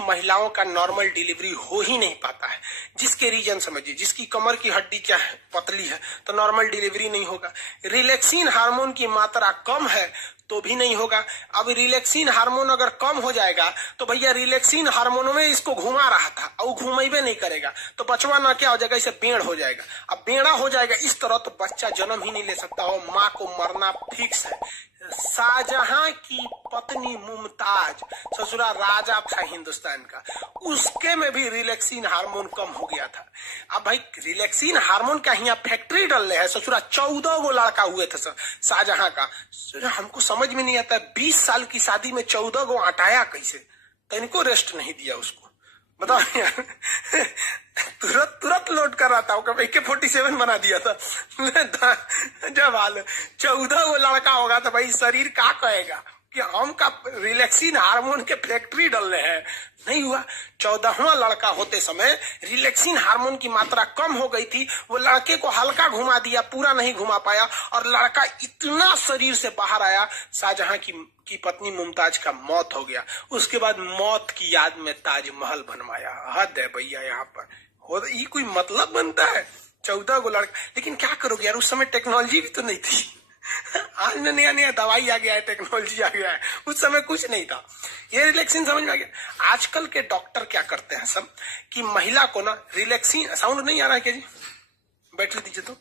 महिलाओं का normal delivery हो ही नहीं पाता है। जिसके रीजन समझिए, जिसकी कमर की हड्डी क्या है, पतली है, तो नॉर्मल डिलीवरी नहीं होगा। रिलैक्सिन हार्मोन की मात्रा कम है तो भी नहीं होगा। अब रिलैक्सिन हार्मोन अगर कम हो जाएगा तो भैया रिलैक्सिन हार्मोन में इसको घुमा रहा था और घुमेबे नहीं करेगा तो बचवा ना क्या हो जाएगा, इसे बेड़ हो जाएगा। अब बेड़ा हो जाएगा इस तरह तो बच्चा जन्म ही नहीं ले सकता हो, माँ को मरना फिक्स है। शाहजहां की पत्नी मुमताज, ससुरा राजा था हिंदुस्तान का, उसके में भी रिलैक्सिन हार्मोन कम हो गया था। अब भाई रिलैक्सिन हार्मोन का यहाँ फैक्ट्री डल रहे हैं, ससुरा 14 गो लड़का हुए थे शाहजहां का। हमको समझ में नहीं आता 20 साल की शादी में 14 गो हटाया कैसे, तो इनको रेस्ट नहीं दिया उसको, बताओ यार। तुरंत लोड कर रहा था, AK-47 बना दिया था। जब हाल 14 वो लड़का होगा तो भाई शरीर क्या कहेगा कि हम का रिलैक्सिन हार्मोन के फैक्ट्री डल रहे हैं। नहीं हुआ। 14वां लड़का होते समय रिलैक्सिन हार्मोन की मात्रा कम हो गई थी, वो लड़के को हल्का घुमा दिया, पूरा नहीं घुमा पाया और लड़का इतना शरीर से बाहर आया, शाहजहां की पत्नी मुमताज का मौत हो गया। उसके बाद मौत की याद में ताजमहल बनवाया। हद है भैया यहाँ पर, ये कोई मतलब बनता है? 14 गो लड़का, लेकिन क्या करोगे यार, उस समय टेक्नोलॉजी भी तो नहीं थी। आज नया नया दवाई आ गया है, टेक्नोलॉजी आ गया है, उस समय कुछ नहीं था। ये रिलैक्सिन समझ में आ गया। आजकल के डॉक्टर क्या करते हैं सब कि महिला को ना रिलैक्सिन, साउंड नहीं आ रहा है क्या जी, बैटरी दीजिए तो।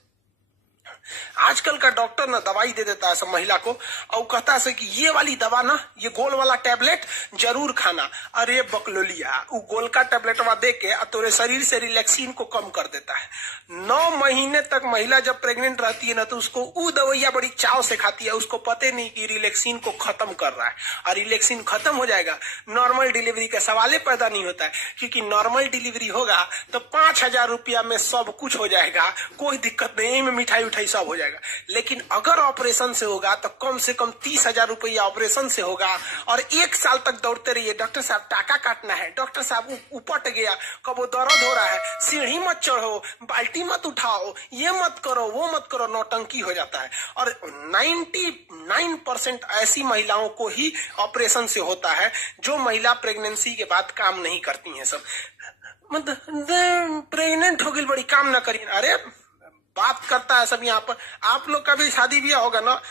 आजकल का डॉक्टर ना दवाई दे देता है सब महिला को और कहता है कि ये वाली दवा ना, ये गोल वाला टैबलेट जरूर खाना। अरे बकलोलिया, वो गोल का टैबलेटवा दे के तोरे शरीर से रिलैक्सिन को कम कर देता है। 9 महीने तक महिला जब प्रेग्नेंट रहती है ना तो उसको वो दवाइयां बड़ी चाव से खाती है, उसको पता नहीं कि रिलैक्सिन को खत्म कर रहा है। और रिलैक्सिन खत्म हो जाएगा, नॉर्मल डिलीवरी का सवाल ही पैदा नहीं होता है, क्योंकि नॉर्मल डिलीवरी होगा तो 5,000 रुपया में सब कुछ हो जाएगा, कोई दिक्कत नहीं, में मिठाई उठाई सब हो जाएगा। लेकिन अगर ऑपरेशन से होगा तो कम से कम 30,000 रुपया ऑपरेशन से होगा और 1 साल तक दौड़ते रहिए, डॉक्टर साहब टाका काटना है, डॉक्टर साहब उपट गया, कब दर्द हो रहा है, सीढ़ी मत चढ़ो, बाल्टी मत उठाओ, ये मत करो, वो मत करो, नौटंकी हो जाता है। और 99% ऐसी महिलाओं को ही ऑपरेशन से होता है जो महिला प्रेगनेंसी के बाद काम नहीं करती हैं। सब मतलब प्रेग्नेंट हो गई बड़ी काम ना करिए, अरे बात करता है सब यहाँ पर। आप लोग का भी शादी ब्याह होगा ना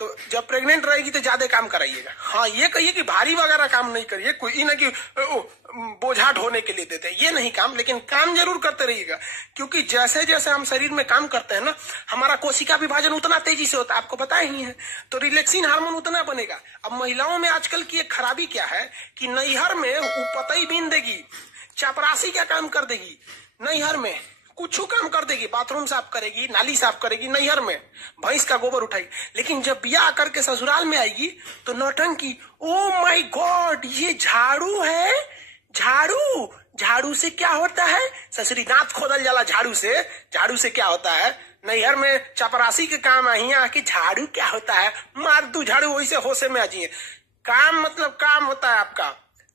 तो जब प्रेग्नेंट रहेगी तो ज्यादा काम कराइएगा। हाँ, ये कहिए कि भारी वगैरह काम नहीं करिए, कोई ना कि बोझा ढोने के लिए देते हैं, ये नहीं काम, लेकिन काम जरूर करते रहिएगा। क्योंकि जैसे जैसे हम शरीर में काम करते हैं ना, हमारा कोशिका विभाजन उतना तेजी से होता है, आपको पता ही है, तो रिलैक्सिन हार्मोन उतना बनेगा। अब महिलाओं में आजकल की एक खराबी क्या है कि नैहर में पतई बीन देगी, चपरासी क्या काम कर देगी, नैहर में कुछ काम कर देगी, बाथरूम साफ करेगी, नाली साफ करेगी, नैहर में भैंस का गोबर उठाएगी, लेकिन जब ब्याह करके ससुराल में आएगी तो नौटंकी। ओ माय गॉड, ये झाड़ू है, झाड़ू से क्या होता है? ससुरी दांत खोदल जाला झाड़ू से क्या होता है? नैहर में चपरासी के काम आई आके झाड़ू क्या होता है? मार दू झाड़ू, वैसे होशे में आ जाइए। काम मतलब काम होता है आपका।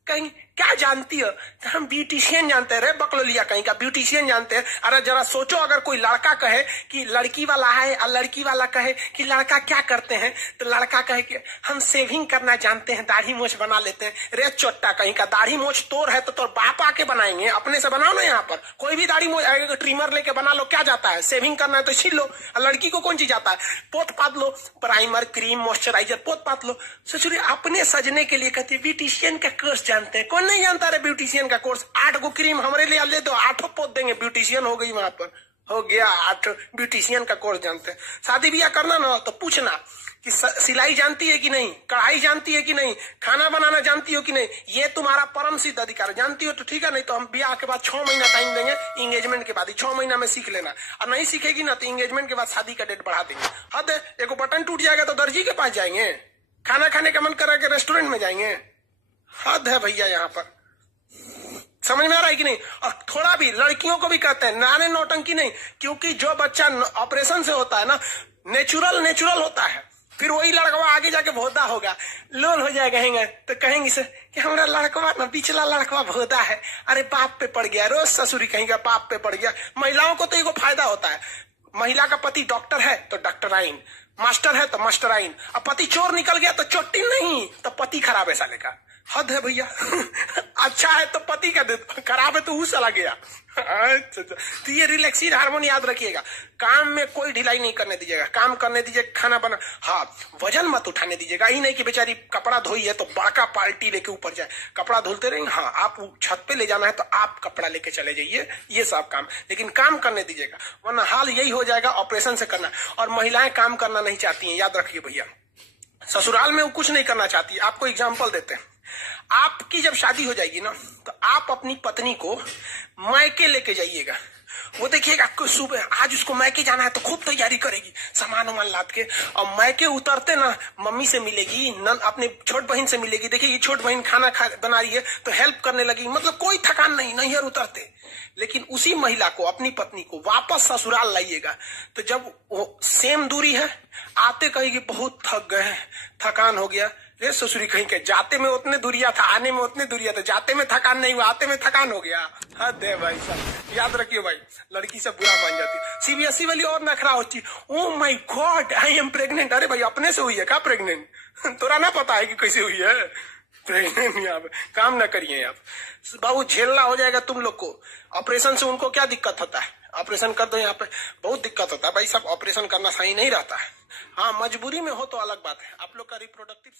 कहीं क्या जानती हो? तो हम ब्यूटिशियन जानते हैं रे बकलोलिया, कहीं का ब्यूटिशियन जानते हैं। अरे जरा सोचो, अगर कोई लड़का कहे कि लड़की वाला है और लड़की वाला कहे कि लड़का क्या करते हैं, तो लड़का कहे कि हम सेविंग करना जानते हैं, दाढ़ी मोछ बना लेते हैं। रे चोट्टा कहीं का, दाढ़ी मोछ तोर है तो तोर बाप आके बनाएंगे, अपने से बनाओ ना। यहाँ पर कोई भी दाढ़ी मोछ ट्रिमर लेके बना लो, क्या जाता है? सेविंग करना है तो छील लो। लड़की को कौन चीज आता है? पोत पात लो, प्राइमर, क्रीम, मॉइस्चराइजर पोत पात लो। ससुरी अपने सजने के लिए कहते ब्यूटिशियन का कोर्स जानते हैं। कौन नहीं जानता रे ब्यूटिशियन का कोर्स? 8 गो क्रीम हमारे लिए ले दो, 8 पोत देंगे, ब्यूटिशियन हो गई। वहां पर हो गया 8 ब्यूटिशियन का कोर्स जानते हैं। शादी ब्याह करना ना तो पूछना कि सिलाई जानती है कि नहीं, कढ़ाई जानती है कि नहीं, खाना बनाना जानती हो कि नहीं। ये तुम्हारा परम सिद्ध अधिकार। जानती हो तो ठीक है, नहीं तो हम ब्याह के बाद 6 महीना टाइम देंगे, इंगेजमेंट के बाद ही 6 महीना में सीख लेना। और नहीं सीखेगी ना तो इंगेजमेंट के बाद शादी का डेट बढ़ा देंगे। हद है, एक बटन टूट जाएगा तो दर्जी के पास जाएंगे, खाना खाने का मन करा के रेस्टोरेंट में जाएंगे। हद है भैया यहाँ पर, समझ में आ रहा है कि नहीं? और थोड़ा भी लड़कियों को भी कहते हैं नाने नौटंकी नहीं, क्योंकि जो बच्चा ऑपरेशन से होता है ना, नेचुरल होता है। फिर वही लड़कवा आगे जाके भोदा होगा, लोल हो जाएगा, कहेंगे तो कहेंगे से कि हमारा लड़कवा ना, पिछला लड़कवा भोदा है, अरे बाप पे पड़ गया, रोज ससुरी कहेंगे बाप पे पड़ गया। महिलाओं को तो एगो फायदा होता है, महिला का पति डॉक्टर है तो डॉक्टराइन, मास्टर है तो मास्टराइन। अब पति चोर निकल गया तो चोटी नहीं, तो पति खराब है साले का। हद है भैया। अच्छा है तो पति का दे, खराब है तो वो चला गया। अच्छा, तो ये रिलैक्सिन हार्मोन याद रखिएगा। काम में कोई ढिलाई नहीं करने दीजिएगा, काम करने दीजिए, खाना बना, हाँ वजन मत उठाने दीजिएगा। ही नहीं कि बेचारी कपड़ा धोई है तो बड़का पार्टी लेके ऊपर जाए, कपड़ा धुलते रहेंगे। हाँ आप छत पे ले जाना है तो आप कपड़ा लेके चले जाइए, ये सब काम, लेकिन काम करने दीजिएगा, वरना हाल यही हो जाएगा ऑपरेशन से करना। और महिलाएं काम करना नहीं चाहती हैं, याद रखिए भैया। ससुराल में वो कुछ नहीं करना चाहती। आपको एग्जाम्पल देते हैं, आपकी जब शादी हो जाएगी ना तो आप अपनी पत्नी को मायके लेके जाइएगा। वो देखिएगा सुबह आज उसको मायके जाना है तो खूब तैयारी करेगी, सामान वामान लाद के, और मायके उतरते ना मम्मी से मिलेगी, अपने छोट बहन से मिलेगी, देखिए छोट बहन खाना बना रही है तो हेल्प करने लगी, मतलब कोई थकान नहीं, नैहर उतरते। लेकिन उसी महिला को, अपनी पत्नी को वापस ससुराल लाइएगा तो जब वो सेम दूरी है, आते कहेगी बहुत थक गए, थकान हो गया। ये ससुरी कहीं के, जाते में उतने दूरिया था, आने में उतने दूरिया था, जाते में थकान नहीं हुआ, आते में थकान हो गया। हद है भाई साहब, याद रखिए भाई, लड़की से बुरा मान जाती है। सीबीएसई वाली और नखरा होती, oh my God I am pregnant. अरे भाई अपने से हुई है क्या प्रेग्नेंट? तोरा ना पता है कि कैसे हुई है प्रेग्नेंट? यहाँ पे काम ना करिए आप बाबू, झेलना हो जाएगा तुम लोग को। ऑपरेशन से उनको क्या दिक्कत होता है? ऑपरेशन कर दो, यहाँ पे बहुत दिक्कत होता है भाई साहब, ऑपरेशन करना सही नहीं रहता है। हाँ मजबूरी में हो तो अलग बात है। आप लोग का रिप्रोडक्टिव